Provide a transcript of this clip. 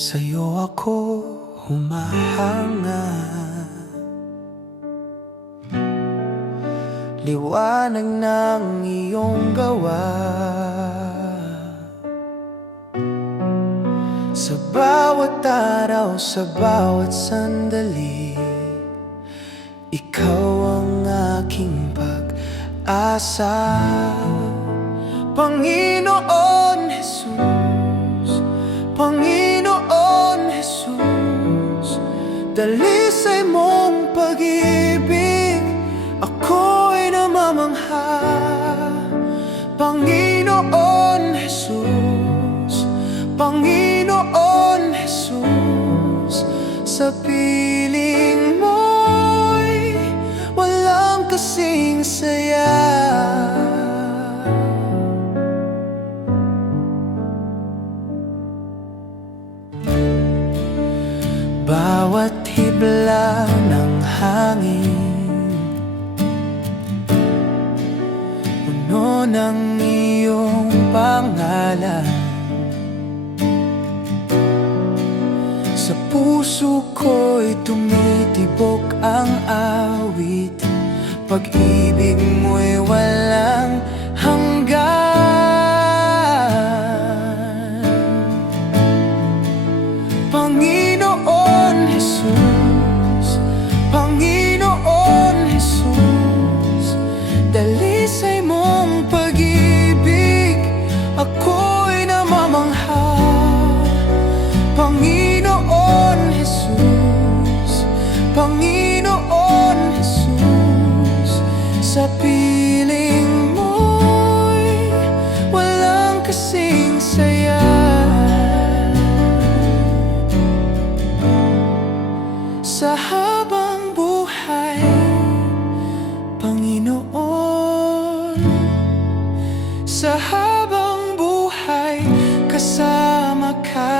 Sa'yo ako humahanga. Liwanag ng iyong gawa. Sa bawat araw, sa bawat sandali, ikaw ang aking pag-asa. Panginoon Jesus, Panginoon Jesus, dalisay mong pag-ibig, ako'y namamangha. Panginoon Jesus, Panginoon Jesus, sa piling mo'y walang kasing saya. Bawat hibla ng hangin, puno ng iyong pangalan. Sa puso ko'y tumitibok ang awit, pag-ibig mo'y walang hanggan. Panginoon Jesus, Panginoon Jesus, dalisay mong pag-ibig, ako'y namamangha. Panginoon Jesus, Panginoon Jesus, sa piling mo'y walang kasing saya. Sa habang buhay, Panginoon, sa habang buhay, kasama ka.